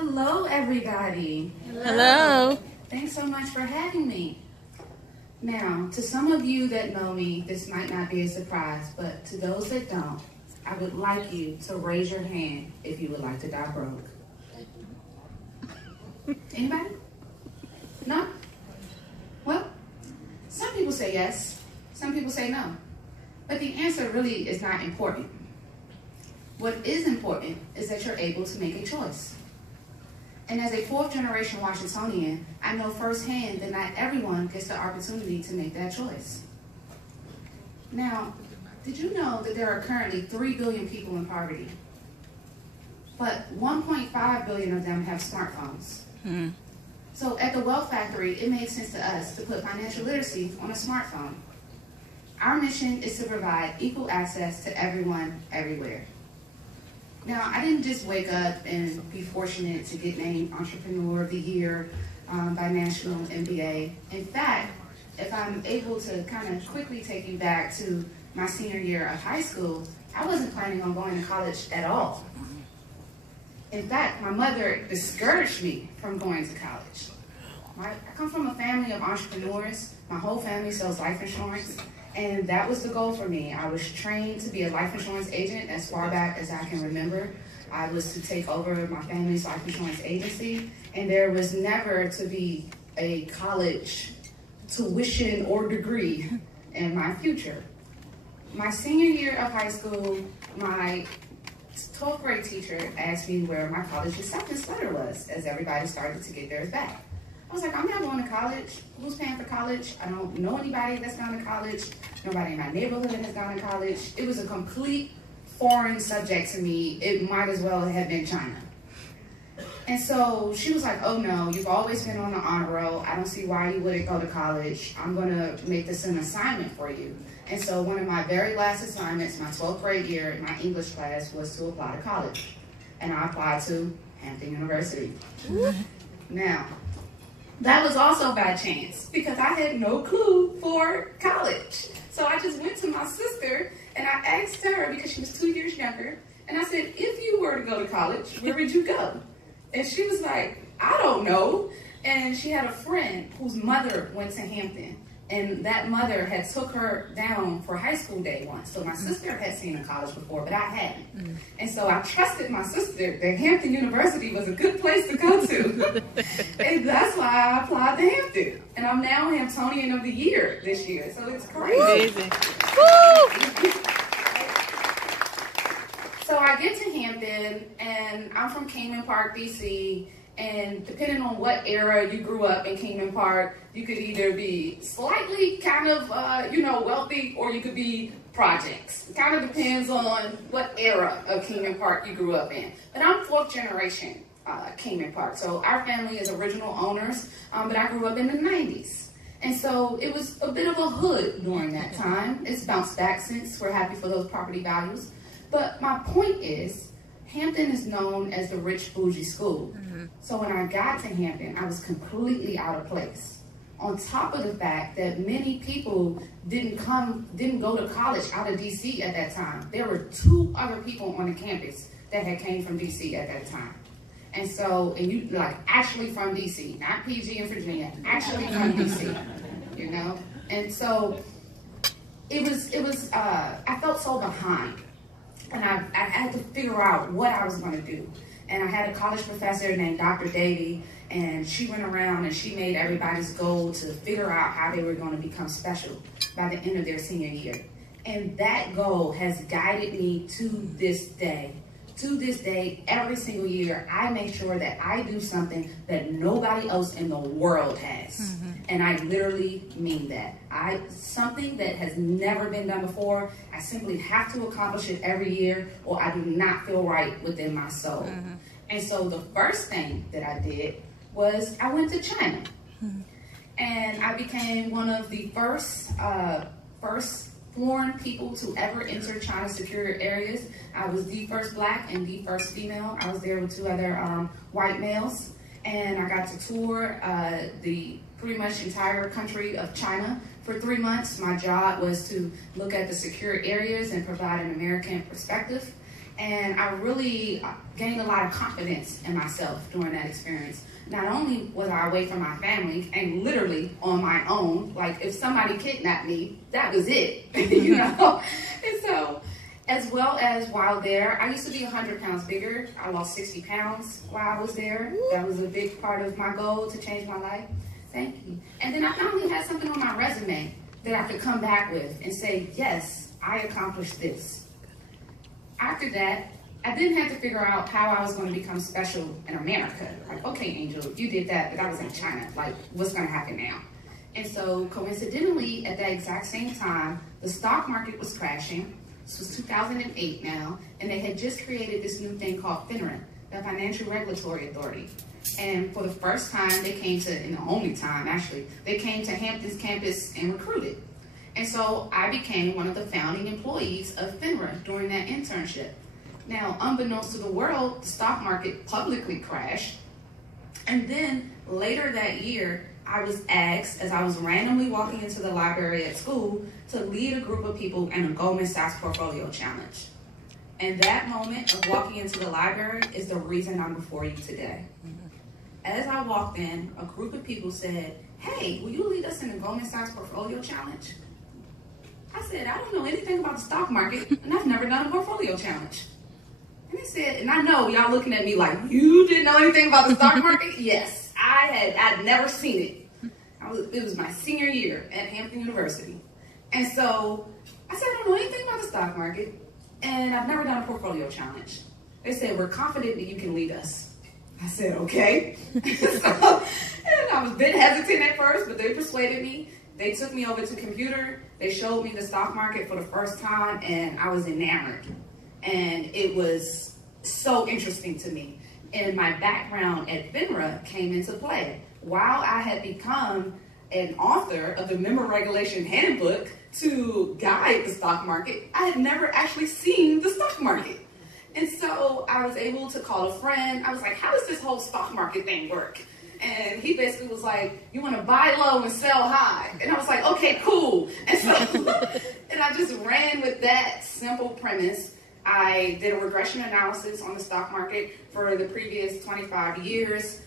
Hello, everybody. Hello. Thanks so much for having me. Now, to some of you that know me, this might not be a surprise, but to those that don't, I would like you to raise your hand if you would like to die broke. Anybody? No? Well, some people say yes, some people say no. But the answer really is not important. What is important is that you're able to make a choice. And as a fourth-generation Washingtonian, I know firsthand that not everyone gets the opportunity to make that choice. Now, did you know that there are currently 3 billion people in poverty? But 1.5 billion of them have smartphones. So at the Wealth Factory, it made sense to us to put financial literacy on a smartphone. Our mission is to provide equal access to everyone, everywhere. Now, I didn't just wake up and be fortunate to get named Entrepreneur of the Year by National MBA. In fact, if I'm able to kind of quickly take you back to my senior year of high school, I wasn't planning on going to college at all. In fact, my mother discouraged me from going to college. I come from a family of entrepreneurs. My whole family sells life insurance. And that was the goal for me. I was trained to be a life insurance agent as far back as I can remember. I was to take over my family's life insurance agency, and there was never to be a college tuition or degree in my future. My senior year of high school, my 12th grade teacher asked me where my college acceptance letter was, as everybody started to get theirs back. I was like, I'm not going to college. Who's paying for college? I don't know anybody that's gone to college. Nobody in my neighborhood has gone to college. It was a complete foreign subject to me. It might as well have been China. And so she was like, oh no, you've always been on the honor roll. I don't see why you wouldn't go to college. I'm going to make this an assignment for you. And so one of my very last assignments, my 12th grade year in my English class, was to apply to college. And I applied to Hampton University. Now, that was also by chance, because I had no clue for college. So I just went to my sister and I asked her, because she was 2 years younger, and I said, if you were to go to college, where would you go? And she was like, I don't know. And she had a friend whose mother went to Hampton, and that mother had took her down for high school day once. So my sister had seen a college before, but I hadn't. And so I trusted my sister that Hampton University was a good place to go to. And that's why I applied to Hampton. And I'm now Hamptonian of the Year this year. So it's crazy. Amazing. Woo! So I get to Hampton, and I'm from Keynote Park, DC. And depending on what era you grew up in Kingman Park, you could either be slightly kind of, wealthy, or you could be projects. It kind of depends on what era of Kingman Park you grew up in. But I'm fourth generation Kingman Park. So our family is original owners, but I grew up in the 90s. And so it was a bit of a hood during that time. It's bounced back since. We're happy for those property values. But my point is, Hampton is known as the rich bougie school. So when I got to Hampton, I was completely out of place. On top of the fact that many people didn't go to college out of DC at that time. There were 2 other people on the campus that had came from DC at that time. And so, and you actually from DC, not PG in Virginia, actually from DC, you know? And so it was I felt so behind. And I had to figure out what I was going to do. And I had a college professor named Dr. Davey, and she went around and she made everybody's goal to figure out how they were going to become special by the end of their senior year. And that goal has guided me to this day. To this day, every single year, I make sure that I do something that nobody else in the world has. And I literally mean that. Something that has never been done before, I simply have to accomplish it every year, or I do not feel right within my soul. And so the first thing that I did was I went to China. And I became one of the first foreign people to ever enter China's secure areas. I was the first Black and the first female. I was there with 2 other white males. And I got to tour the pretty much entire country of China for 3 months. My job was to look at the secure areas and provide an American perspective. And I really gained a lot of confidence in myself during that experience. Not only was I away from my family and literally on my own, like if somebody kidnapped me, that was it, you know? And so, as well as while there, I used to be 100 pounds bigger. I lost 60 pounds while I was there. That was a big part of my goal to change my life. Thank you. And then I finally had something on my resume that I could come back with and say, yes, I accomplished this. After that, I then had to figure out how I was going to become special in America. Like, okay, Angel, you did that, but I was in China. Like, what's going to happen now? And so, coincidentally, at that exact same time, the stock market was crashing. This was 2008 now, and they had just created this new thing called FINRA, the Financial Regulatory Authority. And for the first time, they came to, and the only time actually, they came to Hampton's campus and recruited. And so I became one of the founding employees of FINRA during that internship. Now, unbeknownst to the world, the stock market publicly crashed. And then later that year, I was asked, as I was randomly walking into the library at school, to lead a group of people in a Goldman Sachs Portfolio Challenge. And that moment of walking into the library is the reason I'm before you today. As I walked in, a group of people said, hey, will you lead us in the Goldman Sachs Portfolio Challenge? I said, I don't know anything about the stock market, and I've never done a portfolio challenge. And they said, and I know y'all looking at me like, you didn't know anything about the stock market? Yes, I'd never seen it. It was my senior year at Hampton University. And so I said, I don't know anything about the stock market, and I've never done a portfolio challenge. They said, we're confident that you can lead us. I said, okay. And I was a bit hesitant at first, but they persuaded me. They took me over to the computer. They showed me the stock market for the first time, and I was enamored. And it was so interesting to me. And my background at FINRA came into play. While I had become an author of the Member Regulation Handbook to guide the stock market, I had never actually seen the stock market. And so I was able to call a friend. I was like, how does this whole stock market thing work? And he basically was like, you want to buy low and sell high. And I was like, okay, cool. And so, and I just ran with that simple premise. I did a regression analysis on the stock market for the previous 25 years.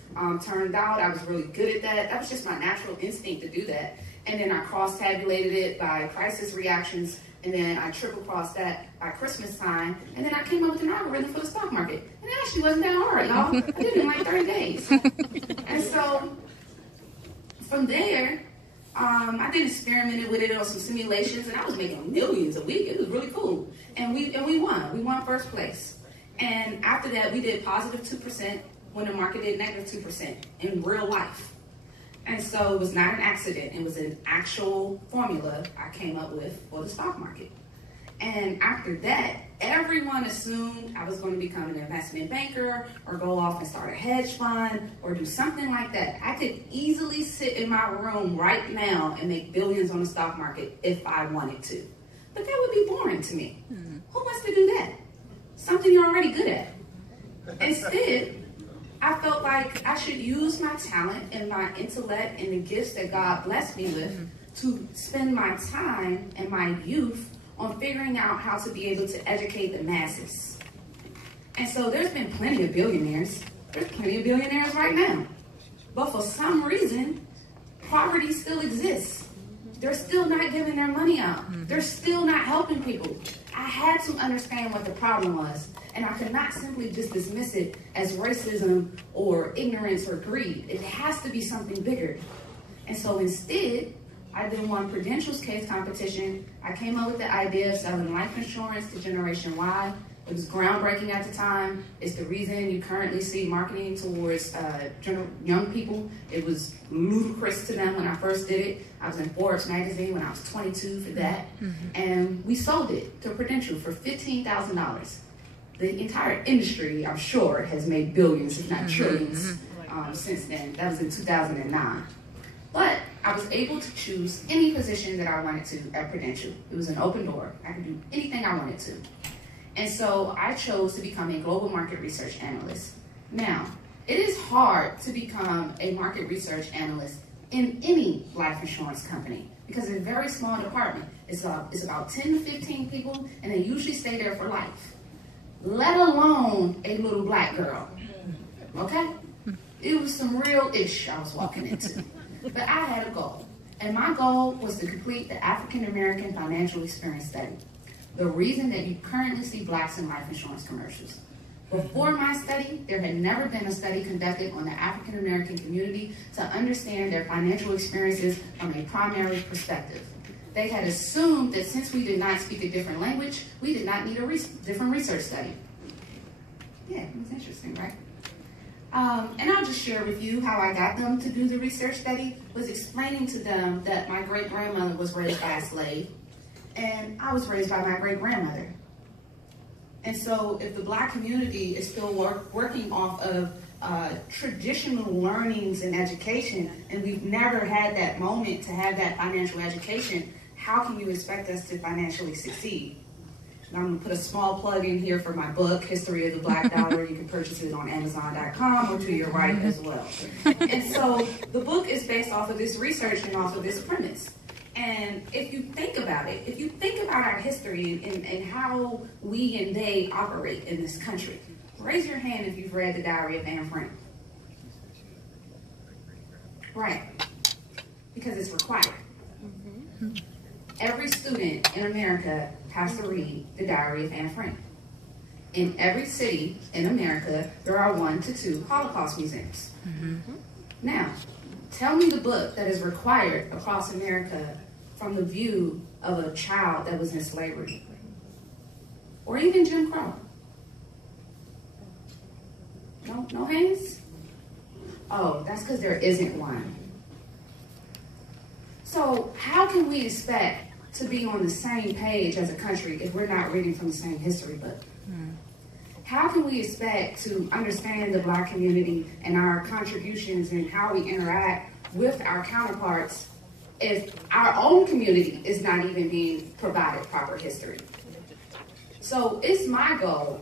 Turned out I was really good at that. That was just my natural instinct to do that. And then I cross-tabulated it by crisis reactions. And then I triple-crossed that by Christmas time. And then I came up with an algorithm for the stock market. And it actually wasn't that hard, y'all. I did it in like 30 days. And so from there, I then experimented with it on some simulations, and I was making millions a week. It was really cool. And we won. We won first place. And after that, we did positive 2% when the market did negative 2% in real life. And so it was not an accident. It was an actual formula I came up with for the stock market. And after that, everyone assumed I was going to become an investment banker or go off and start a hedge fund or do something like that. I could easily sit in my room right now and make billions on the stock market if I wanted to. But that would be boring to me. Who wants to do that? Something you're already good at. Instead, I felt like I should use my talent and my intellect and the gifts that God blessed me with to spend my time and my youth on figuring out how to be able to educate the masses. And so there's been plenty of billionaires. There's plenty of billionaires right now. But for some reason, poverty still exists. They're still not giving their money out. They're still not helping people. I had to understand what the problem was. And I could not simply just dismiss it as racism or ignorance or greed. It has to be something bigger. And so instead, I then won Prudential's case competition. I came up with the idea of selling life insurance to Generation Y. It was groundbreaking at the time. It's the reason you currently see marketing towards young people. It was ludicrous to them when I first did it. I was in Forbes magazine when I was 22 for that. And we sold it to Prudential for $15,000. The entire industry, I'm sure, has made billions, if not trillions, since then. That was in 2009. But I was able to choose any position that I wanted to at Prudential. It was an open door. I could do anything I wanted to. And so I chose to become a global market research analyst. Now, it is hard to become a market research analyst in any life insurance company because it's a very small department. It's about 10 to 15 people, and they usually stay there for life. let alone a little black girl. Okay? It was some real ish I was walking into. But I had a goal. And my goal was to complete the African American Financial Experience Study. The reason that you currently see blacks in life insurance commercials. Before my study, there had never been a study conducted on the African American community to understand their financial experiences from a primary perspective. They had assumed that since we did not speak a different language, we did not need a different research study. Yeah, it was interesting, right? And I'll just share with you how I got them to do the research study, was explaining to them that my great-grandmother was raised by a slave, and I was raised by my great-grandmother. And so if the black community is still working off of traditional learnings and education, and we've never had that moment to have that financial education, how can you expect us to financially succeed? And I'm going to put a small plug in here for my book, History of the Black Dollar. You can purchase it on Amazon.com or to your right as well. And so the book is based off of this research and off of this premise. And if you think about it, if you think about our history and how we and they operate in this country, raise your hand if you've read The Diary of Anne Frank. Right. Because it's required. Every student in America has to read The Diary of Anne Frank. In every city in America, there are 1 to 2 Holocaust museums. Now, tell me the book that is required across America from the view of a child that was in slavery. Or even Jim Crow. No hands? Oh, that's because there isn't one. So how can we expect to be on the same page as a country if we're not reading from the same history book? How can we expect to understand the black community and our contributions and how we interact with our counterparts if our own community is not even being provided proper history? So it's my goal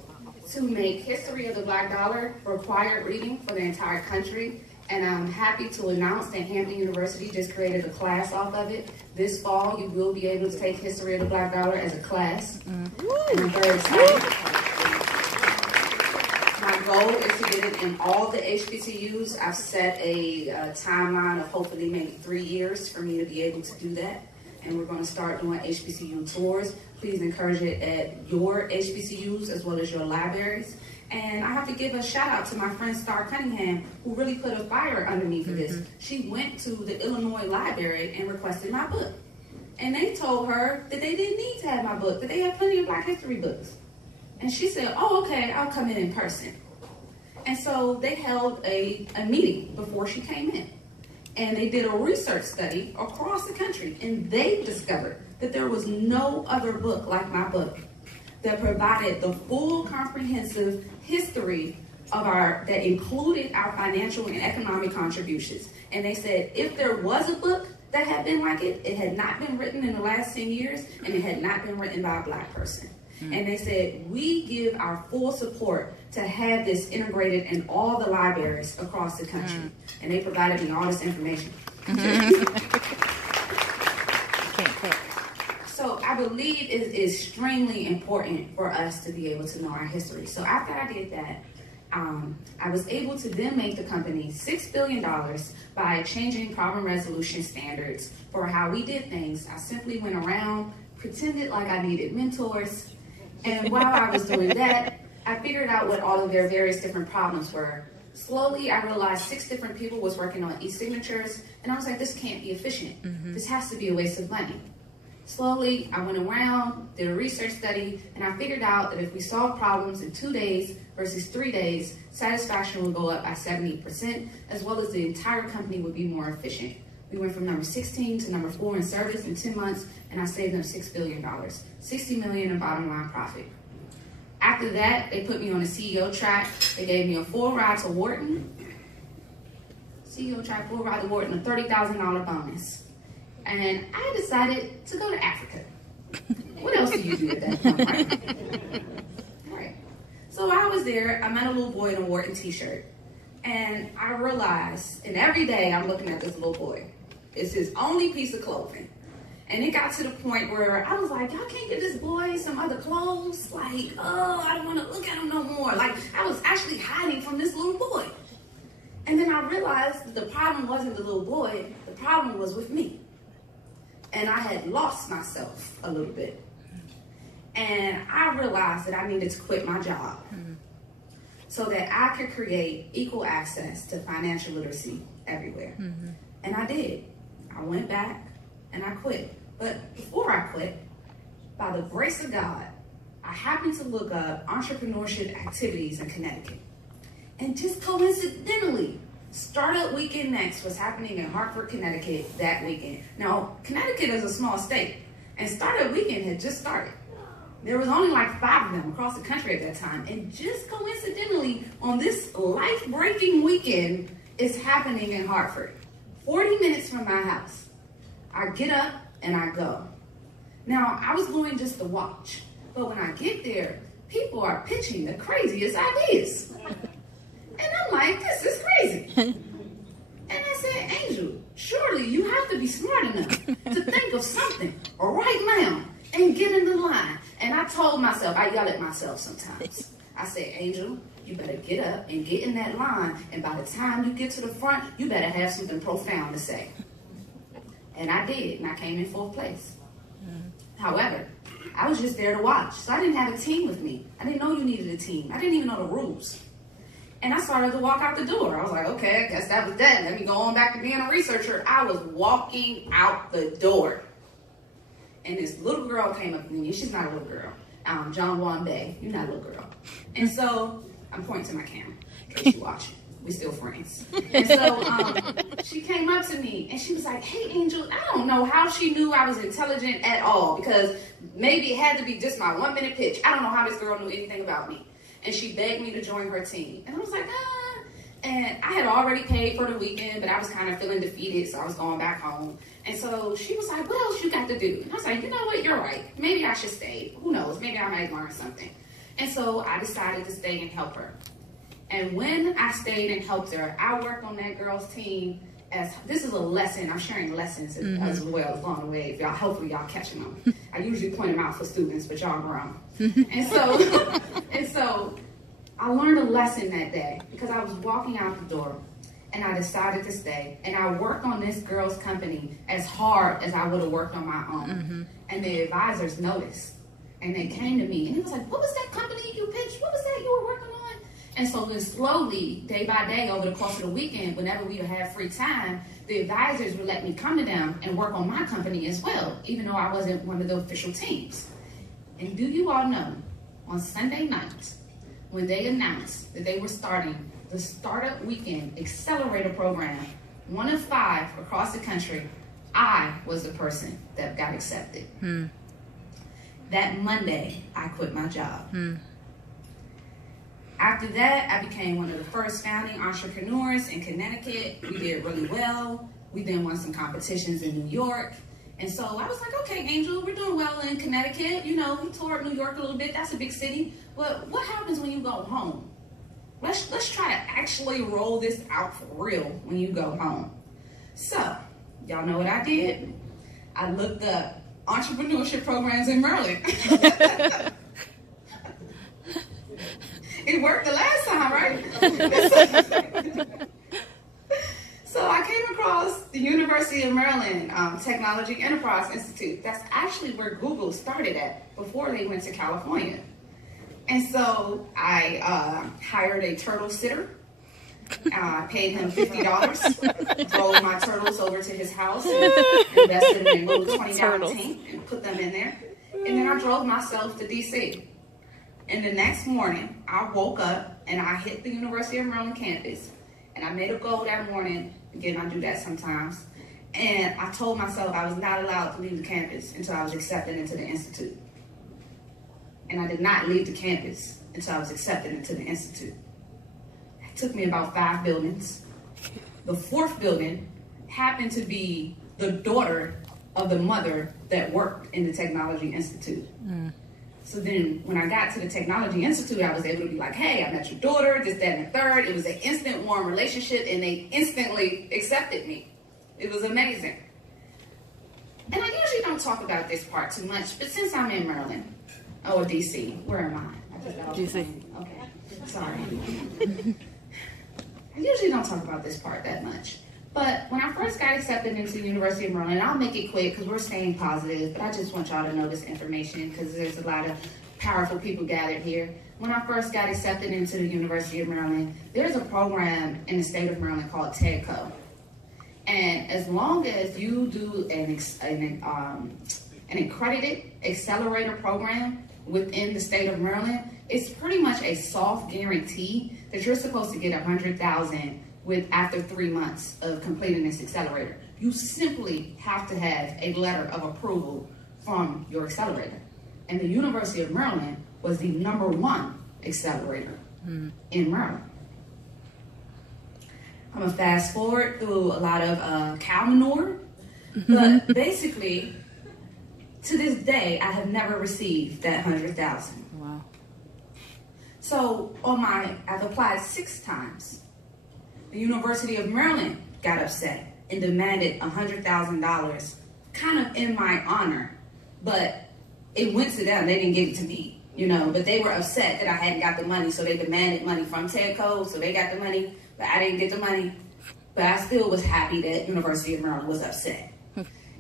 to make History of the Black Dollar required reading for the entire country. And I'm happy to announce that Hampton University just created a class off of it. This fall, you will be able to take History of the Black Dollar as a class. And I'm very excited. My goal is to get it in all the HBCUs. I've set a timeline of hopefully maybe 3 years for me to be able to do that. And we're going to start doing HBCU tours. Please encourage it at your HBCUs as well as your libraries. And I have to give a shout out to my friend Star Cunningham, who really put a fire under me for this. She went to the Illinois library and requested my book. And they told her that they didn't need to have my book, that they had plenty of Black history books. And she said, oh, okay, I'll come in person. And so they held a meeting before she came in. And they did a research study across the country. And they discovered that there was no other book like my book that provided the full comprehensive history of that included our financial and economic contributions. And they said if there was a book that had been like it, it had not been written in the last 10 years, and it had not been written by a Black person. And they said, we give our full support to have this integrated in all the libraries across the country. And they provided me all this information. So I believe it is extremely important for us to be able to know our history. So after I did that, I was able to then make the company $6 billion by changing problem resolution standards for how we did things. I simply went around, pretended like I needed mentors, and while I was doing that, I figured out what all of their various different problems were. Slowly, I realized 6 different people was working on e-signatures, and I was like, this can't be efficient. This has to be a waste of money. Slowly, I went around, did a research study, and I figured out that if we solved problems in 2 days versus 3 days, satisfaction would go up by 70%, as well as the entire company would be more efficient. We went from number 16 to number 4 in service in 10 months, and I saved them $6 billion, $60 million in bottom line profit. After that, they put me on a CEO track. They gave me a full ride to Wharton. CEO track, full ride to Wharton, a $30,000 bonus. And I decided to go to Africa. What else do you do at that point, right? All right. So I was there. I met a little boy in a Wharton t-shirt. And I realized, and every day I'm looking at this little boy. It's his only piece of clothing. And it got to the point where I was like, y'all can't get this boy some other clothes? Like, oh, I don't want to look at him no more. Like, I was actually hiding from this little boy. And then I realized that the problem wasn't the little boy, the problem was with me. And I had lost myself a little bit. And I realized that I needed to quit my job so that I could create equal access to financial literacy everywhere. And I did. I went back and I quit. But before I quit, by the grace of God, I happened to look up entrepreneurship activities in Connecticut. And just coincidentally, Startup Weekend Next was happening in Hartford, Connecticut that weekend. Now, Connecticut is a small state, and Startup Weekend had just started. There was only like 5 of them across the country at that time. And just coincidentally, on this life-breaking weekend, it's happening in Hartford, 40 minutes from my house. I get up and I go. Now, I was going just to watch, but when I get there, people are pitching the craziest ideas. And I'm like, this is crazy. And I said, Angel, surely you have to be smart enough to think of something right now and get in the line. And I told myself, I yell at myself sometimes. I said, Angel, you better get up and get in that line. And by the time you get to the front, you better have something profound to say. And I did, and I came in 4th place. However, I was just there to watch. So I didn't have a team with me. I didn't know you needed a team. I didn't even know the rules. And I started to walk out the door. I was like, okay, I guess that was that. Let me go on back to being a researcher. I was walking out the door. And this little girl came up to me. She's not a little girl. John Juan Bay. You're not a little girl. And so I'm pointing to my camera in case you watch it. We're still friends. And so she came up to me and she was like, hey, Angel, I don't know how she knew I was intelligent at all, because maybe it had to be just my 1-minute pitch. I don't know how this girl knew anything about me. And she begged me to join her team. And I was like, ah. And I had already paid for the weekend, but I was kind of feeling defeated, so I was going back home. And so she was like, what else you got to do? And I was like, you know what, you're right. Maybe I should stay. Who knows? Maybe I might learn something. And so I decided to stay and help her. And when I stayed and helped her, I worked on that girl's team as, this is a lesson, I'm sharing lessons as well along the way. If y'all, hopefully y'all catching them. I usually point them out for students, but y'all grown. And so I learned a lesson that day because I was walking out the door and I decided to stay. And I worked on this girl's company as hard as I would have worked on my own. And the advisors noticed. And they came to me and it was like, what was that company you pitched? What was that you were working on? And so then slowly, day by day, over the course of the weekend, whenever we would have free time, the advisors would let me come to them and work on my company as well, even though I wasn't one of the official teams. And do you all know, on Sunday night, when they announced that they were starting the Startup Weekend Accelerator Program, 1 of 5 across the country, I was the person that got accepted. That Monday, I quit my job. After that, I became one of the first founding entrepreneurs in Connecticut. We did really well. We then won some competitions in New York. And so I was like, okay, Angel, we're doing well in Connecticut. You know, we toured New York a little bit. That's a big city. But what happens when you go home? Let's try to actually roll this out for real when you go home. So, y'all know what I did? I looked up entrepreneurship programs in Maryland. It worked the last time, right? So I came across the University of Maryland Technology Enterprise Institute. That's actually where Google started at before they went to California. And so I hired a turtle sitter. I paid him $50, drove my turtles over to his house, and invested in a little $20 tank and put them in there. And then I drove myself to DC. And the next morning, I woke up and I hit the University of Maryland campus. And I made a goal that morning. Again, I do that sometimes. And I told myself I was not allowed to leave the campus until I was accepted into the institute. And I did not leave the campus until I was accepted into the institute. It took me about 5 buildings. The 4th building happened to be the daughter of the mother that worked in the Technology Institute. So then when I got to the Technology Institute, I was able to be like, hey, I met your daughter, this, that, and the third. It was an instant warm relationship and they instantly accepted me. It was amazing. And I usually don't talk about this part too much, but since I'm in Maryland, or DC, where am I? I just got off the DC. plane. Okay, sorry. I usually don't talk about this part that much. But when I first got accepted into the University of Maryland, I'll make it quick because we're staying positive, but I just want y'all to know this information because there's a lot of powerful people gathered here. When I first got accepted into the University of Maryland, there's a program in the state of Maryland called TEDCO. And as long as you do an accredited accelerator program within the state of Maryland, it's pretty much a soft guarantee that you're supposed to get $100,000 after 3 months of completing this accelerator. You simply have to have a letter of approval from your accelerator. And the University of Maryland was the #1 accelerator in Maryland. I'm gonna fast forward through a lot of cow manure, but basically, to this day, I have never received that $100,000. Wow. So I've applied 6 times. The University of Maryland got upset and demanded $100,000, kind of in my honor, but it went to them. They didn't give it to me, you know, but they were upset that I hadn't got the money, so they demanded money from TEDCO, so they got the money, but I didn't get the money. But I still was happy that University of Maryland was upset.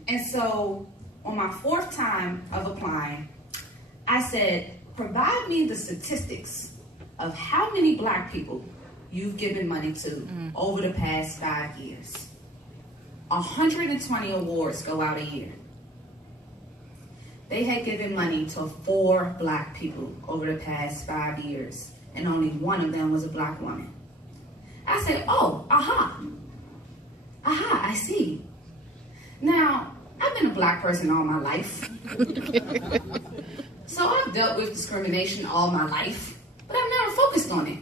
And so on my 4th time of applying, I said, provide me the statistics of how many Black people you've given money to over the past 5 years. 120 awards go out a year. They had given money to 4 Black people over the past 5 years, and only one of them was a Black woman. I said, oh, aha, I see. Now, I've been a Black person all my life. So I've dealt with discrimination all my life, but I've never focused on it.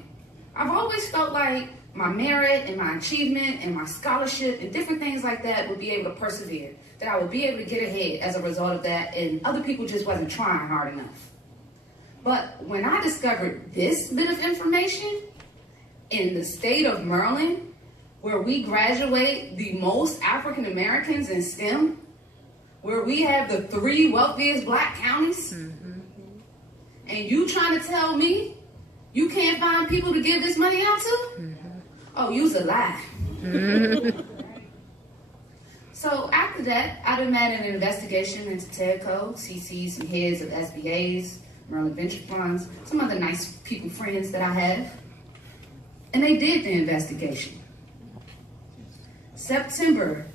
I've always felt like my merit and my achievement and my scholarship and different things like that would be able to persevere, that I would be able to get ahead as a result of that, and other people just wasn't trying hard enough. But when I discovered this bit of information in the state of Maryland, where we graduate the most African Americans in STEM, where we have the 3 wealthiest Black counties, and you trying to tell me you can't find people to give this money out to? Oh, you's a lie. So after that, I demanded an investigation into TEDCO, CCs, some heads of SBAs, Maryland Venture Funds, some other nice people, friends that I have. And they did the investigation. September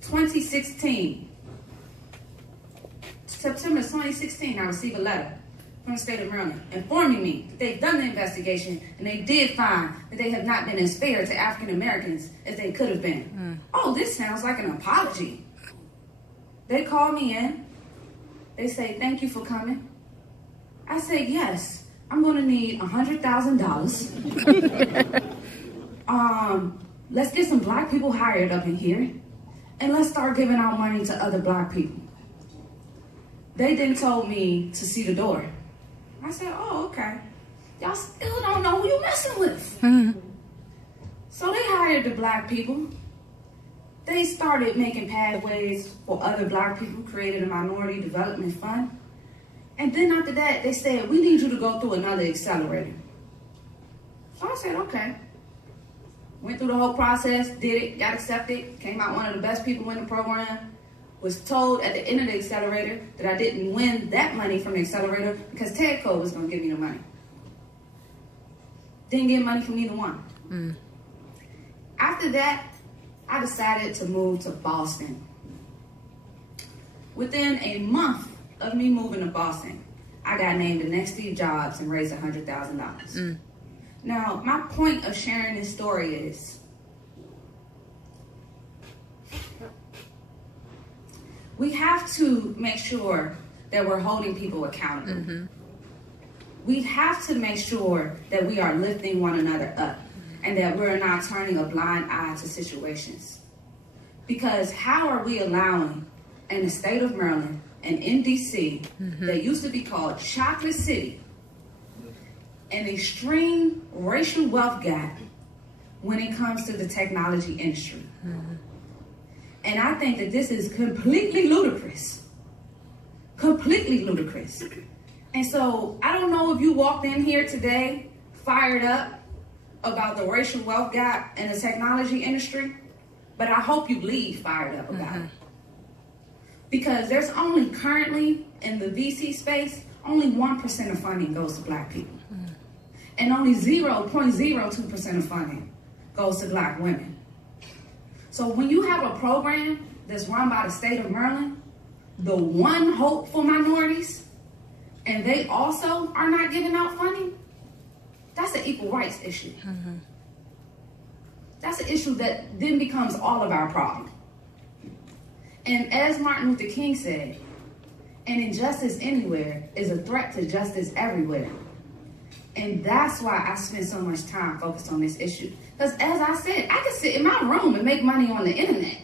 2016, I received a letter from the state of Maryland informing me that they've done the investigation and they did find that they have not been as fair to African Americans as they could have been. Oh, this sounds like an apology. They called me in. They say, thank you for coming. I say, yes, I'm going to need $100,000. Let's get some Black people hired up in here, and let's start giving out money to other Black people. They then told me to see the door. I said, oh, okay. Y'all still don't know who you're messing with. So they hired the Black people. They started making pathways for other Black people, created a minority development fund. And then after that, they said, we need you to go through another accelerator. So I said, okay. Went through the whole process, did it, got accepted, came out one of the best people in the program. Was told at the end of the accelerator that I didn't win that money from the accelerator because TEDCO was going to give me the money. Didn't get money from either one. After that, I decided to move to Boston. Within a month of me moving to Boston, I got named the next Steve Jobs and raised $100,000. Now, my point of sharing this story is, we have to make sure that we're holding people accountable. We have to make sure that we are lifting one another up and that we're not turning a blind eye to situations. Because how are we allowing in the state of Maryland and in DC, that used to be called Chocolate City, an extreme racial wealth gap when it comes to the technology industry? And I think that this is completely ludicrous. Completely ludicrous. And so I don't know if you walked in here today fired up about the racial wealth gap in the technology industry, but I hope you leave fired up about it. Because there's only currently in the VC space, only 1% of funding goes to Black people. And only 0.02% of funding goes to Black women. So when you have a program that's run by the state of Maryland, the one hope for minorities, and they also are not giving out funding, that's an equal rights issue. That's an issue that then becomes all of our problem. And as Martin Luther King said, an injustice anywhere is a threat to justice everywhere. And that's why I spend so much time focused on this issue. Because as I said, I could sit in my room and make money on the internet.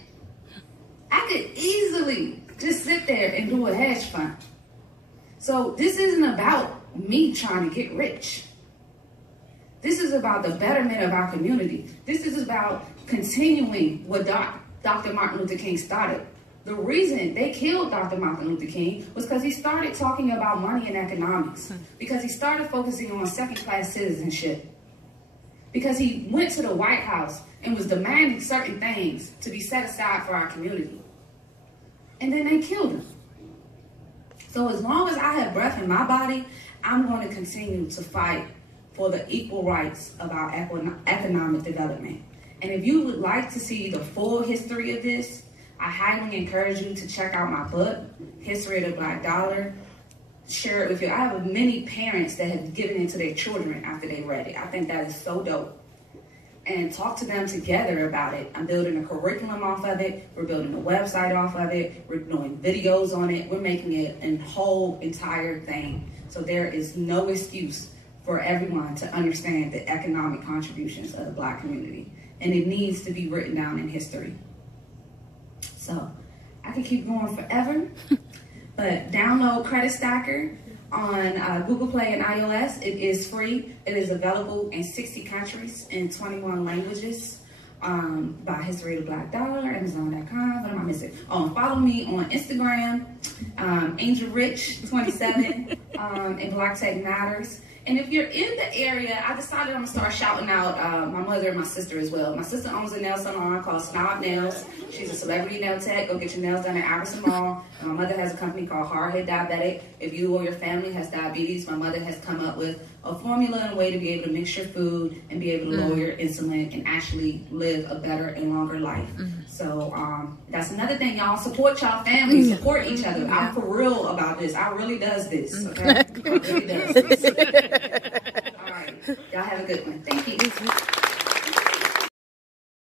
I could easily just sit there and do a hedge fund. So this isn't about me trying to get rich. This is about the betterment of our community. This is about continuing what Dr. Martin Luther King started. The reason they killed Dr. Martin Luther King was because he started talking about money and economics. Because he started focusing on second-class citizenship. Because he went to the White House and was demanding certain things to be set aside for our community. And then they killed him. So as long as I have breath in my body, I'm going to continue to fight for the equal rights of our economic development. And if you would like to see the full history of this, I highly encourage you to check out my book, History of the Black Dollar. Share it with you. I have many parents that have given it to their children after they read it. I think that is so dope. And talk to them together about it. I'm building a curriculum off of it. We're building a website off of it. We're doing videos on it. We're making it a whole entire thing. So there is no excuse for everyone to understand the economic contributions of the Black community. And it needs to be written down in history. So I can keep going forever, but download Credit Stacker on Google Play and iOS. It is free. It is available in 60 countries in 21 languages. By History of the Black Dollar, Amazon.com. What am I missing? Oh, follow me on Instagram, AngelRich27, and Black Tech Matters. And if you're in the area, I decided I'm gonna start shouting out my mother and my sister as well. My sister owns a nail salon called Snob Nails. She's a celebrity nail tech. Go get your nails done at Iverson Mall. And my mother has a company called Hardhead Diabetic. If you or your family has diabetes, my mother has come up with a formula and a way to be able to mix your food and be able to lower your insulin and actually live a better and longer life. So that's another thing, y'all. Support y'all family. Support each other. I'm for real about this. I really does this. Okay? I really does this. All right. Y'all have a good one. Thank you.